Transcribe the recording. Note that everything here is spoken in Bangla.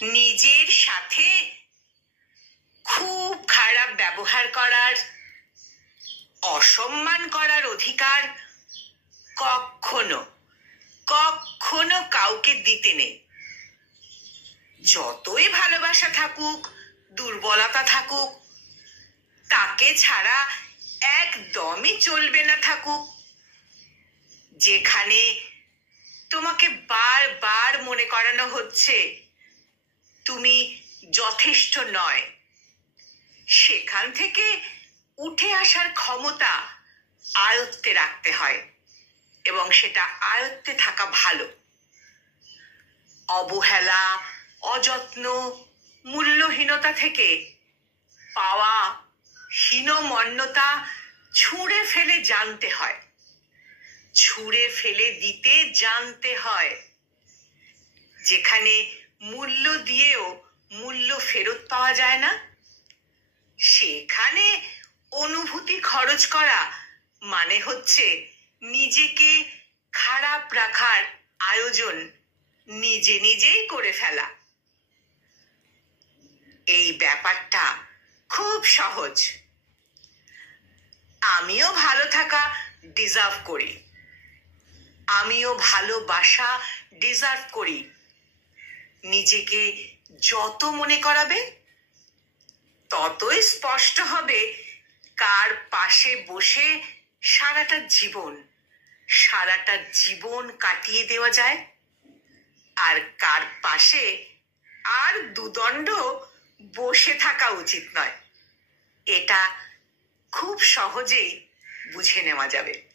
নিজের সাথে খুব খারাপ ব্যবহার করার, অসম্মান করার অধিকার কখনো কখনো কাউকে দিতে নেই। যতই ভালোবাসা থাকুক, দুর্বলতা থাকুক, তাকে ছাড়া একদমই চলবে না থাকুক। যেখানে তোমাকে বারবার মনে করানো হচ্ছে তুমি যথেষ্ট নয়, সেখান থেকে উঠে আসার ক্ষমতা আয়ত্তে রাখতে হয়, এবং সেটা আয়ত্তে থাকা ভালো। অবহেলা, অযত্ন, মূল্যহীনতা থেকে পাওয়া হীনমন্যতা ছুঁড়ে ফেলে জানতে হয়, ছুঁড়ে ফেলে দিতে জানতে হয়। যেখানে মূল্য দিয়েও মূল্য ফেরত পাওয়া যায় না, সেখানে অনুভূতি খরচ করা মানে হচ্ছে নিজেকে খারাপ রাখার আয়োজন নিজে নিজেই করে ফেলা। এই ব্যাপারটা খুব সহজ। আমিও ভালো থাকা ডিজার্ভ করি, আমিও ভালোবাসা ডিজার্ভ করি। নিজেকে যত মনে করাবে, ততই স্পষ্ট হবে কার পাশে বসে সারাটা জীবন কাটিয়ে দেওয়া যায়, আর কার পাশে আর দুদণ্ড বসে থাকা উচিত নয়। এটা খুব সহজেই বুঝে নেওয়া যাবে।